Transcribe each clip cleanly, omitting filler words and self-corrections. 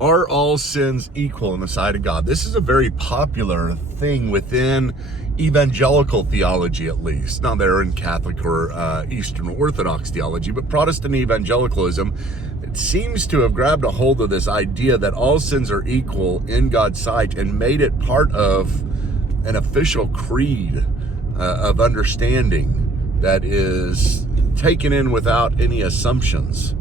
Are all sins equal in the sight of God? This is a very popular thing within evangelical theology, at least. Not there in Catholic or Eastern Orthodox theology, but Protestant evangelicalism, it seems to have grabbed a hold of this idea that all sins are equal in God's sight and made it part of an official creed of understanding that is taken in without any assumptions.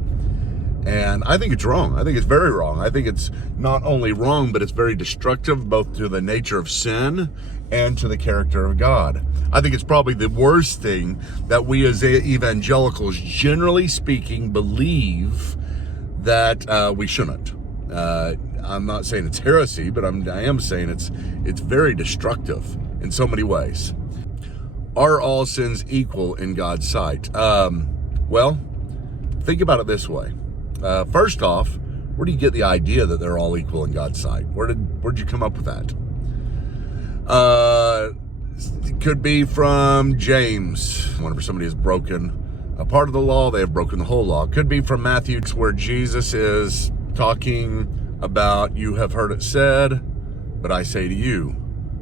And I think it's wrong. I think it's very wrong. I think it's not only wrong, but it's very destructive both to the nature of sin and to the character of God. I think it's probably the worst thing that we as evangelicals, generally speaking, believe that we shouldn't. I'm not saying it's heresy, but I am saying it's very destructive in so many ways. Are all sins equal in God's sight? Well, think about it this way. First off, where do you get the idea that they're all equal in God's sight? Where'd you come up with that? It could be from James. Whenever somebody has broken a part of the law, they have broken the whole law. It could be from Matthew, where Jesus is talking about, you have heard it said, but I say to you.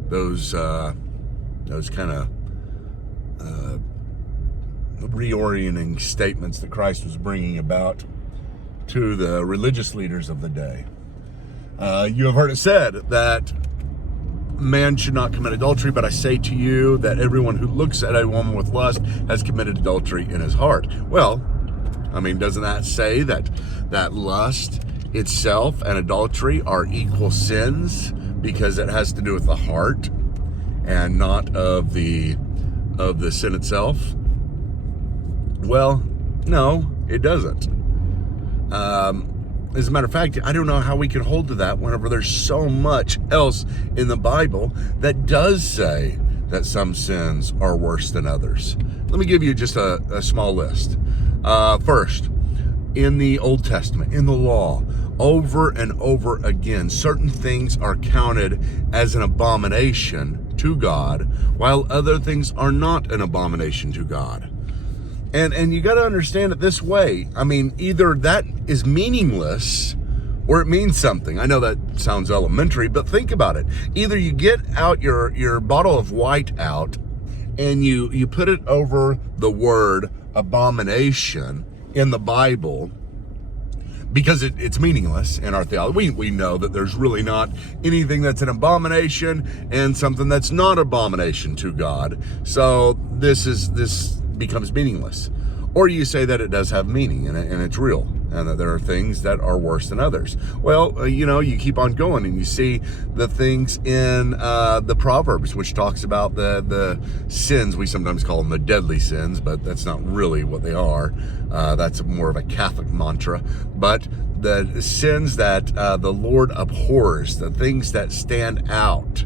Those kind of reorienting statements that Christ was bringing about to the religious leaders of the day. You have heard it said that man should not commit adultery, but I say to you that everyone who looks at a woman with lust has committed adultery in his heart. Well, I mean, doesn't that say that lust itself and adultery are equal sins because it has to do with the heart and not of the sin itself? Well, no, it doesn't. As a matter of fact, I don't know how we can hold to that whenever there's so much else in the Bible that does say that some sins are worse than others. Let me give you just a small list. First, in the Old Testament, in the law, over and over again, certain things are counted as an abomination to God, while other things are not an abomination to God. And you got to understand it this way. I mean, either that is meaningless or it means something. I know that sounds elementary, but think about it. Either you get out your bottle of white out and you put it over the word abomination in the Bible because it's meaningless in our theology. We know that there's really not anything that's an abomination and something that's not abomination to God. So this becomes meaningless. Or you say that it does have meaning and it's real and that there are things that are worse than others. Well, you keep on going and you see the things in the Proverbs, which talks about the sins. We sometimes call them the deadly sins, but that's not really what they are. That's more of a Catholic mantra. But the sins that the Lord abhors, the things that stand out,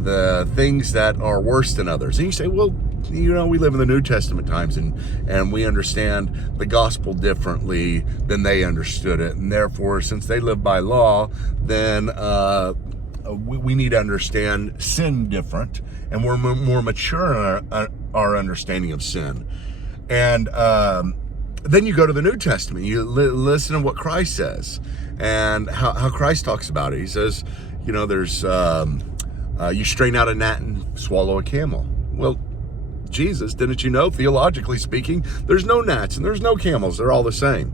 the things that are worse than others. And you say, well, we live in the New Testament times and we understand the gospel differently than they understood it. And therefore, since they live by law, then we need to understand sin different. And we're more mature in our understanding of sin. And then you go to the New Testament. You listen to what Christ says and how Christ talks about it. He says, there's you strain out a gnat and swallow a camel. Well, Jesus, didn't you know, theologically speaking, there's no gnats and there's no camels. They're all the same.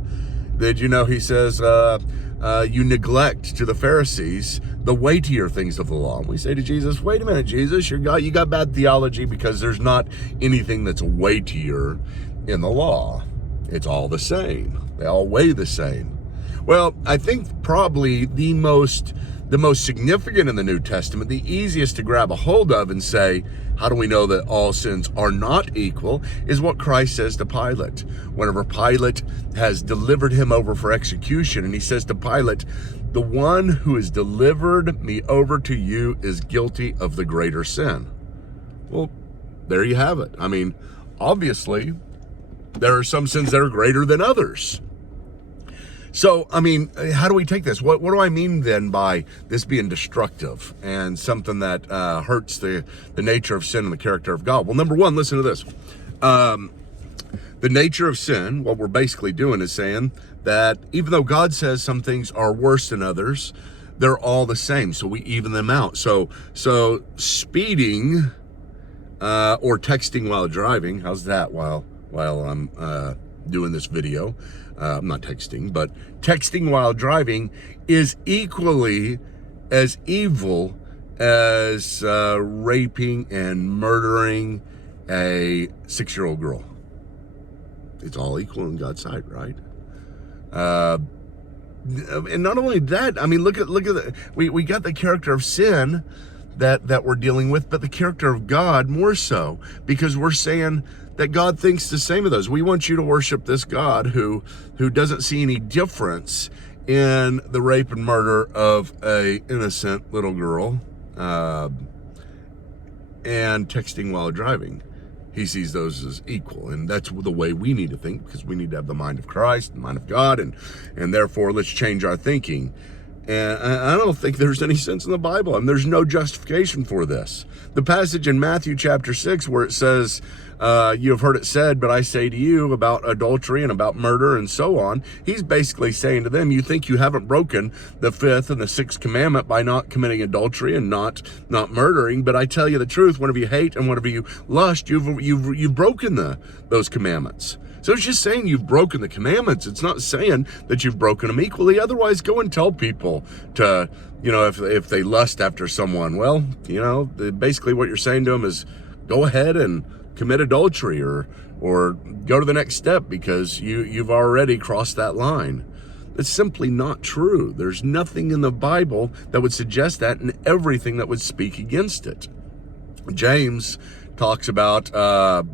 Did you know he says, you neglect to the Pharisees the weightier things of the law? And we say to Jesus, wait a minute, Jesus, you got bad theology because there's not anything that's weightier in the law. It's all the same. They all weigh the same. Well, I think probably the most significant in the New Testament, the easiest to grab a hold of and say, how do we know that all sins are not equal, is what Christ says to Pilate. Whenever Pilate has delivered him over for execution, and he says to Pilate, the one who has delivered me over to you is guilty of the greater sin. Well, there you have it. I mean, obviously, there are some sins that are greater than others. So, I mean, how do we take this? What do I mean then by this being destructive and something that hurts the nature of sin and the character of God? Well, number one, listen to this. The nature of sin, what we're basically doing is saying that even though God says some things are worse than others, they're all the same. So we even them out. So speeding or texting while driving, how's that while I'm doing this video? I'm not texting, but texting while driving is equally as evil as raping and murdering a 6-year-old girl. It's all equal in God's sight, right? And not only that, I mean, look at we got the character of sin that we're dealing with, but the character of God more so, because we're saying that God thinks the same of those. We want you to worship this God who doesn't see any difference in the rape and murder of a innocent little girl and texting while driving. He sees those as equal, and that's the way we need to think, because we need to have the mind of Christ, the mind of God, and therefore let's change our thinking. And I don't think there's any sense in the Bible, and there's no justification for this. The passage in Matthew chapter 6 where it says, you have heard it said, but I say to you, about adultery and about murder and so on. He's basically saying to them, you think you haven't broken the 5th and the 6th commandment by not committing adultery and not murdering. But I tell you the truth, whenever you hate and whenever you lust, you've broken those commandments. So it's just saying you've broken the commandments. It's not saying that you've broken them equally. Otherwise, go and tell people to, if they lust after someone, well, basically what you're saying to them is go ahead and commit adultery or go to the next step, because you've already crossed that line. It's simply not true. There's nothing in the Bible that would suggest that, and everything that would speak against it. James talks about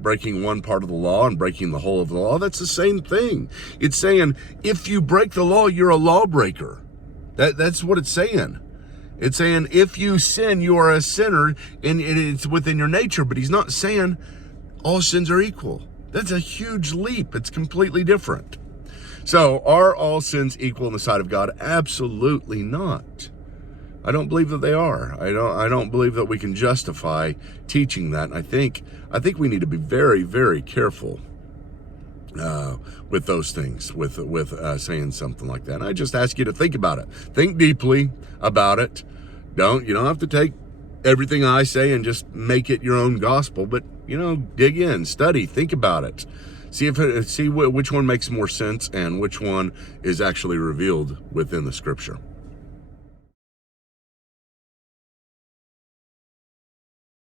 breaking one part of the law and breaking the whole of the law. That's the same thing. It's saying if you break the law, you're a lawbreaker. That's what it's saying. It's saying if you sin, you are a sinner, and it's within your nature. But he's not saying all sins are equal. That's a huge leap. It's completely different. So are all sins equal in the sight of God? Absolutely not. I don't believe that they are. I don't believe that we can justify teaching that. And I think we need to be very, very careful with those things, with saying something like that. And I just ask you to think about it. Think deeply about it. You don't have to take everything I say and just make it your own gospel, but dig in, study, think about it. See which one makes more sense and which one is actually revealed within the scripture.